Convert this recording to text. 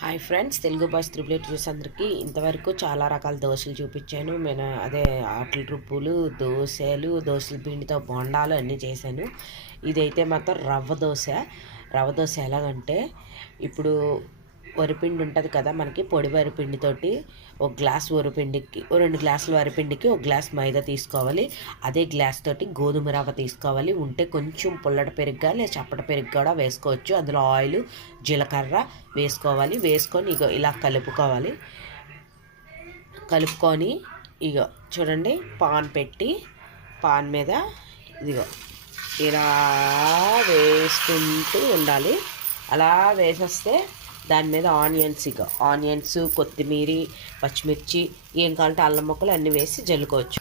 Hi friends, Telugu boys triple eight చూసి అందరికీ ఇంతవరకు చాలా రకాల దోశలు చూపించాను. నేను ఆటల రుబ్బులు, దోశల పిండితో బొండాలు అన్నీ చేశాను. ఇదైతే మాత్రం రవ్వ దోశ ఎలాగంటే, ఇప్పుడు వరిపిండి ఉంటుంది కదా మనకి, పొడి వరిపిండితోటి ఒక గ్లాస్ వరిపిండికి 2 గ్లాసుల వరిపిండికి 1 గ్లాస్ మైదా తీసుకోవాలి. అదే గ్లాస్ తోటి గోధుమ రవ్వ తీసుకోవాలి. ఉంటే కొంచెం పుల్లటి పెరుగ్గా లేదా చప్పటి పెరుగు కూడా వేసుకోవచ్చు. అందులో ఆయిల్, జీలకర్ర వేసుకోవాలి. వేసుకొని ఇలా కలుపుకోవాలి. కలుపుకొని చూడండి, పాన్ పెట్టి పాన్ మీద ఇదిగో ఇలా వేసుకుంటూ ఉండాలి. అలా వేసేస్తే దాని మీద ఆనియన్స్, కొత్తిమీర, పచ్చిమిర్చి, ఏం కావాలంటే అల్లం ముక్కలు అన్నీ వేసి జల్లుకోవచ్చు.